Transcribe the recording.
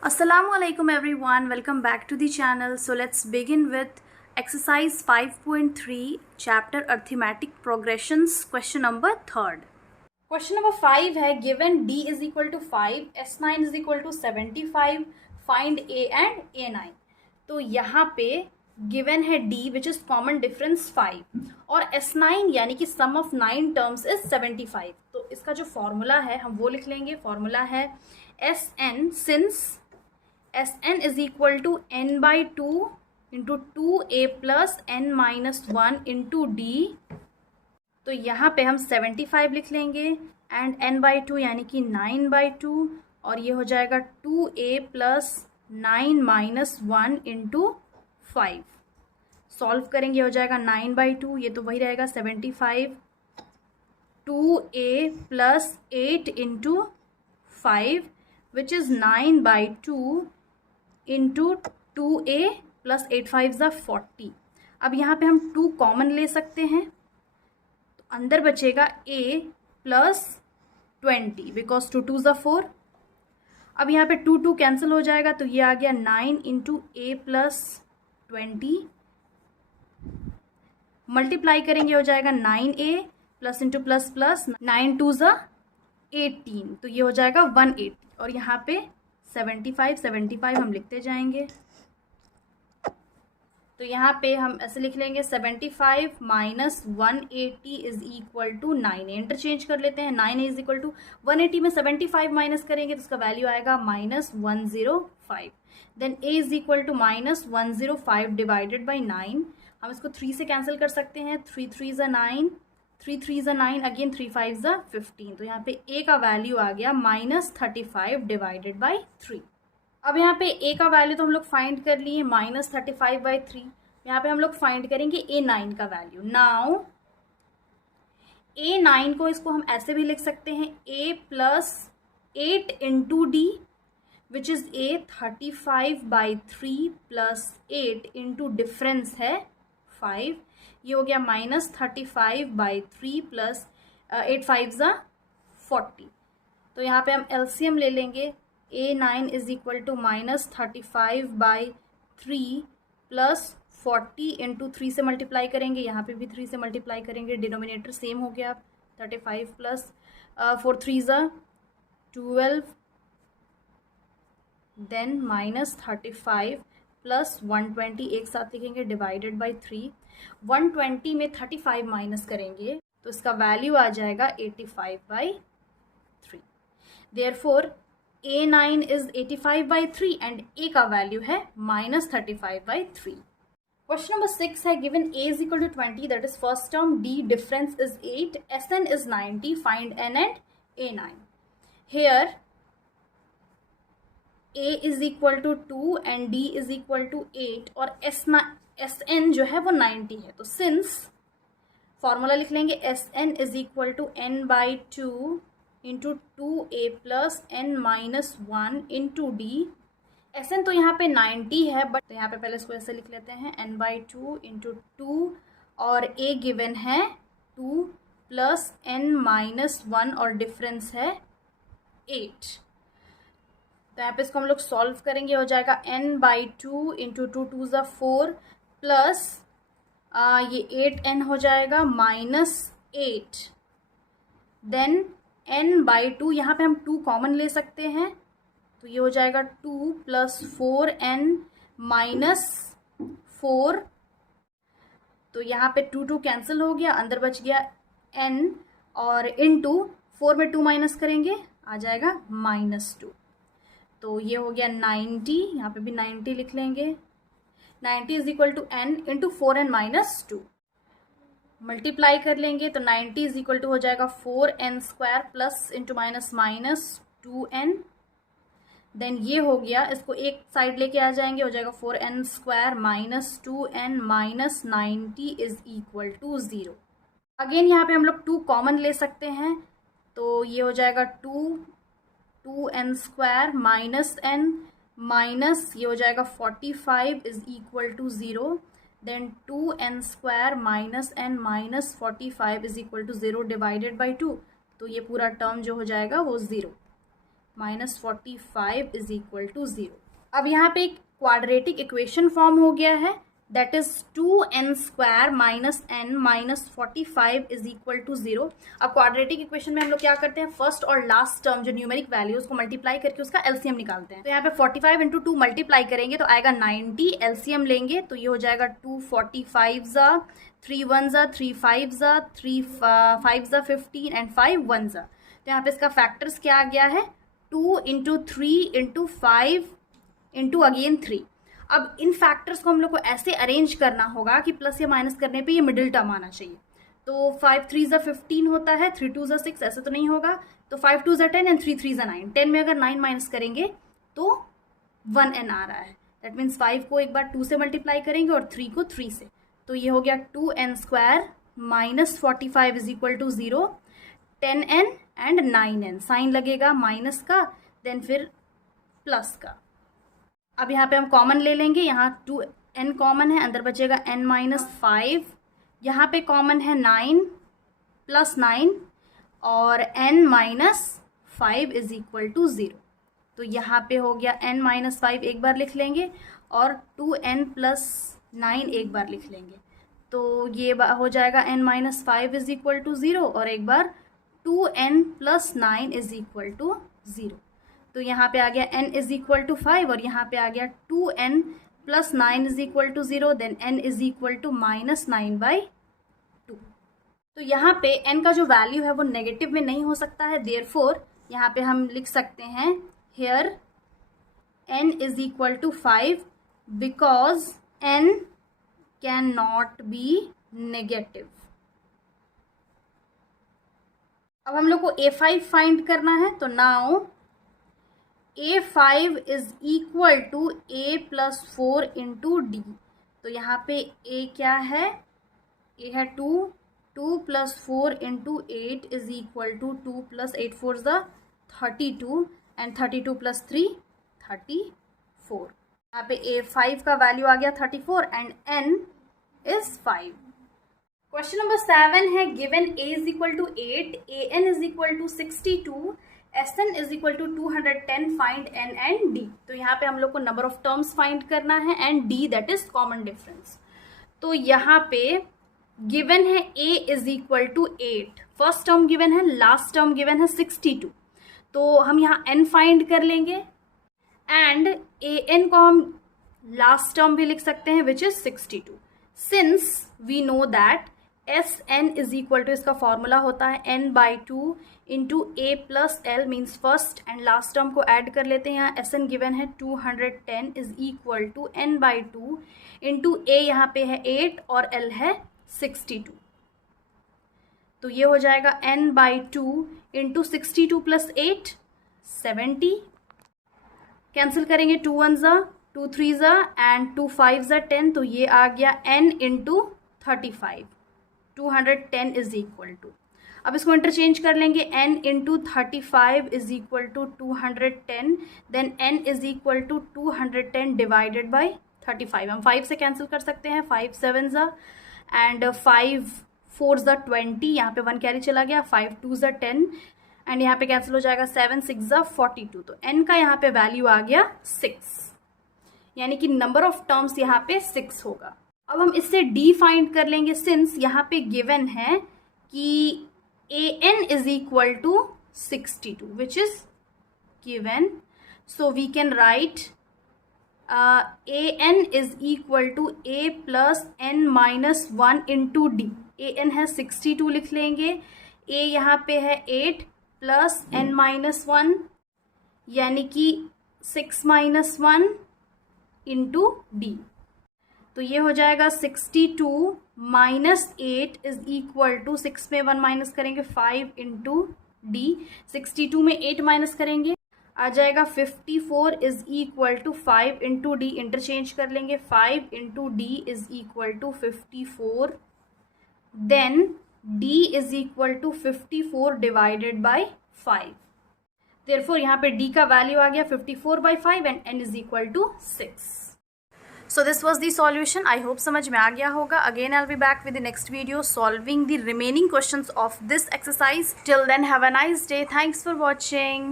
Assalamualaikum everyone, welcome back to the channel. So let's begin with exercise 5.3 chapter arithmetic progressions, question number 3rd. Question number 5 है given d is equal to 5, s9 is equal to 75, find a and a9. तो यहाँ पे given है d which is common difference 5 और s9 यानी कि sum of 9 terms is 75. तो इसका जो फॉर्मूला है हम वो लिख लेंगे. फॉर्मूला है sn since Sn is equal to n by 2 into 2a plus n minus 1 into d. तो यहाँ पे हम 75 लिख लेंगे एंड n by 2 यानी कि 9 by 2 और ये हो जाएगा 2a plus 9 minus 1 into 5. Solve करेंगे हो जाएगा 9 by 2, ये तो वही रहेगा 75, 2a plus 8 into 5 which is 9 by 2 into 2a plus 8 5 ज़ा 40. अब यहाँ पे हम 2 कॉमन ले सकते हैं तो अंदर बचेगा a प्लस 20 बिकॉज 2 2 ज़ा 4. अब यहाँ पे 2 2 कैंसिल हो जाएगा तो ये आ गया 9 इंटू a प्लस 20. मल्टीप्लाई करेंगे हो जाएगा 9a plus into plus plus 9 2 ज़ा 18 तो ये हो जाएगा 180 और यहाँ पे 75 हम लिखते जाएंगे. तो यहाँ पे हम ऐसे लिख लेंगे 75 minus 180 is equal to 9. Interchange कर लेते हैं. 9 इज इक्वल टू 180 में 75 माइनस करेंगे तो उसका वैल्यू आएगा minus 105. Then a is equal to minus 105 divided by 9. हम इसको 3 से कैंसिल कर सकते हैं. 3 3 ज़ा 9, 3 3 ज़ा 9, अगेन 3 5 ज़ा 15. तो यहाँ पे a का वैल्यू आ गया माइनस 35 डिवाइडेड बाई 3. अब यहाँ पे a का वैल्यू तो हम लोग फाइंड कर लिए माइनस 35 बाई 3. यहाँ पे हम लोग फाइंड करेंगे a9 का वैल्यू. नाउ a9 को इसको हम ऐसे भी लिख सकते हैं a plus 8 into D which is a 35 by 3 plus 8 into difference है 5. ये हो गया माइनस 35 बाई 3 प्लस 8 5 ज़ा 40. तो यहाँ पे हम एलसीएम ले लेंगे. a9 is equal to minus 35 by 3 plus 40 into 3 से मल्टीप्लाई करेंगे. यहाँ पे भी 3 से मल्टीप्लाई करेंगे. डिनोमिनेटर सेम हो गया. 35 प्लस 4 3 ज़ा 12 देन माइनस 35 प्लस 120 एक साथ लिखेंगे डिवाइडेड बाई 3. 120 में 35 माइनस करेंगे तो इसका वैल्यू आ जाएगा 85 by 3. Therefore a9 is 85 by 3 and a का वैल्यू है माइनस 35 बाई 3. क्वेश्चन नंबर 6 है given a is equal to 20 that is first term, d difference is 8, sn is 90, find n and a9. Here a is equal to 2 and d is equal to 8 और sn जो है वो 90 है. तो since formula लिख लेंगे sn is equal to n by 2 into 2a plus n minus 1 into d. sn तो यहाँ पे 90 है बट तो यहाँ पे पहले इसको ऐसे लिख लेते हैं n बाई 2 इंटू 2 और a गिवन है 2 प्लस n माइनस 1 और डिफरेंस है 8. तो यहाँ पे इसको हम लोग सॉल्व करेंगे हो जाएगा n बाई 2 इंटू 2 2 ज़ा 4 प्लस ये 8n हो जाएगा माइनस 8. देन n बाई 2 यहाँ पे हम 2 कॉमन ले सकते हैं तो ये हो जाएगा 2 प्लस 4n माइनस 4. तो यहाँ पे 2 2 कैंसिल हो गया, अंदर बच गया n और इनटू 4 में 2 माइनस करेंगे आ जाएगा माइनस 2. तो ये हो गया 90, यहाँ पे भी 90 लिख लेंगे. 90 is equal to n into 4n minus 2. Multiply कर लेंगे तो 90 इज इक्वल टू हो जाएगा 4n square plus into minus minus 2n. Then ये हो गया, इसको एक साइड लेके आ जाएंगे हो जाएगा 4n square minus 2n minus 90 is equal to 0. Again यहाँ पे हम लोग 2 कॉमन ले सकते हैं तो ये हो जाएगा 2n square minus n minus ये हो जाएगा 45 is equal to 0. Then 2n square minus n minus 45 is equal to 0 divided by 2. तो ये पूरा टर्म जो हो जाएगा वो 0. Minus 45 is equal to 0। अब यहाँ पे एक क्वाड्रेटिक इक्वेशन फॉर्म हो गया है, that is 2n² minus n minus 45 is equal to 0। अब क्वाड्रेटिक इक्वेशन में हम लोग क्या करते हैं, फर्स्ट और लास्ट टर्म जो न्यूमेरिक वैल्यूज को मल्टीप्लाई करके उसका एलसीएम निकालते हैं। तो यहाँ पे 45 इंटू 2 मल्टीप्लाई करेंगे तो आएगा 90, एलसीएम लेंगे तो ये हो जाएगा 2 45 ज़ा 3 1 ज़ा 3 5 ज़ा 3 5 ज़ा 15 एंड 5 1 ज़ा। तो यहाँ पे इसका फैक्टर्स क्या आ गया है, 2 इंटू 3 इंटू 5 इंटू अगेन 3। अब इन फैक्टर्स को हम लोग को ऐसे अरेंज करना होगा कि प्लस या माइनस करने पे ये मिडिल टर्म आना चाहिए। तो 5 3 ज़ा 15 होता है, 3 2 ज़ा 6, ऐसे तो नहीं होगा। तो 5 2 ज़ा 10 एंड 3 3 ज़ा 9। 10 में अगर 9 माइनस करेंगे तो 1n आ रहा है। दैट मीन्स 5 को एक बार 2 से मल्टीप्लाई करेंगे और 3 को 3 से। तो ये हो गया 2n² minus 45 is equal to 0, 10n and 9n। Sign लगेगा माइनस का, देन फिर प्लस का। अब यहाँ पे हम कॉमन ले लेंगे, यहाँ 2n कॉमन है, अंदर बचेगा n माइनस 5। यहाँ पे कॉमन है 9 प्लस 9 और n minus 5 is equal to 0। तो यहाँ पे हो गया n माइनस 5 एक बार लिख लेंगे और 2n प्लस 9 एक बार लिख लेंगे। तो ये हो जाएगा n minus 5 is equal to 0 और एक बार 2n plus 9 is equal to 0। तो यहाँ पे आ गया n इज इक्वल टू 5 और यहाँ पे आ गया 2n plus 9 is equal to 0, then n is equal to minus 9/2। तो यहाँ पे n का जो वैल्यू है वो नेगेटिव में नहीं हो सकता है, देयरफॉर यहाँ पे हम लिख सकते हैं here n is equal to 5 because n can not be negative. अब हम लोग को a5 फाइंड करना है, तो now a5 is equal to a plus 4 into d. तो यहाँ पे a क्या है, a है 2, 2 plus 4 into 8 is equal to 2 plus 8 4 ज़ा 32 एंड 32 प्लस 3 34। यहाँ पे a5 का वैल्यू आ गया 34 and n is 5। Question number 7 है, given a is equal to 8, an is equal to 62, Sn is equal to 210, find n and d। तो यहाँ पे हम लोग को नंबर ऑफ टर्म्स फाइंड करना है and d that is common difference. तो यहाँ पे गिवन है a is equal to 8, first term given है, लास्ट टर्म गिवन है 62। तो हम यहाँ n फाइंड कर लेंगे एंड an को हम लास्ट टर्म भी लिख सकते हैं which is 62। Since we know that Sn is equal to, इसका फॉर्मूला होता है n/2 into a plus l, means first and last term को ऐड कर लेते हैं। यहाँ Sn गिवन है 210 is equal to n/2 into a यहाँ पे है 8 और l है 62। तो ये हो जाएगा n/2 इंटू 62 प्लस 8 70। कैंसिल करेंगे 2 1 ज़ा 2 3 ज़ा एंड 2 5 ज़ा 10। तो ये आ गया n into 35, 210 is equal to. अब इसको इंटरचेंज कर लेंगे, n into 35 is equal to 210, then n is equal to 210 divided by 35। हम 5 से कैंसिल कर सकते हैं, 5 7 ज़ा एंड 5 4 ज़ा 20, यहाँ पे 1 कैरी चला गया, 5 2 ज़ा 10 एंड यहाँ पे कैंसिल हो जाएगा 7 6 ज़ा 42। तो n का यहाँ पे वैल्यू आ गया 6, यानी कि नंबर ऑफ टर्म्स यहाँ पे 6 होगा। अब हम इससे d फाइंड कर लेंगे, सिंस यहाँ पे गिवन है कि an is equal to 62 which is given, so we can write an is equal to a plus n minus 1 into d. an है 62 लिख लेंगे, a यहाँ पे है 8 प्लस n माइनस 1 यानी कि 6 माइनस 1 इंटू डी। तो ये हो जाएगा 62 माइनस 8 इज इक्वल टू 6 में 1 माइनस करेंगे 5 इंटू डी, 62 में 8 माइनस करेंगे आ जाएगा 54 is equal to 5 into d. Interchange कर लेंगे, 5 into d is equal to 54, then d is equal to 54 divided by 5। Therefore यहाँ पे d का वैल्यू आ गया 54/5 and n is equal to 6। So this was the solution. I hope समझ में आ गया होगा. Again I'll be back with the next video solving the remaining questions of this exercise. Till then have a nice day. Thanks for watching.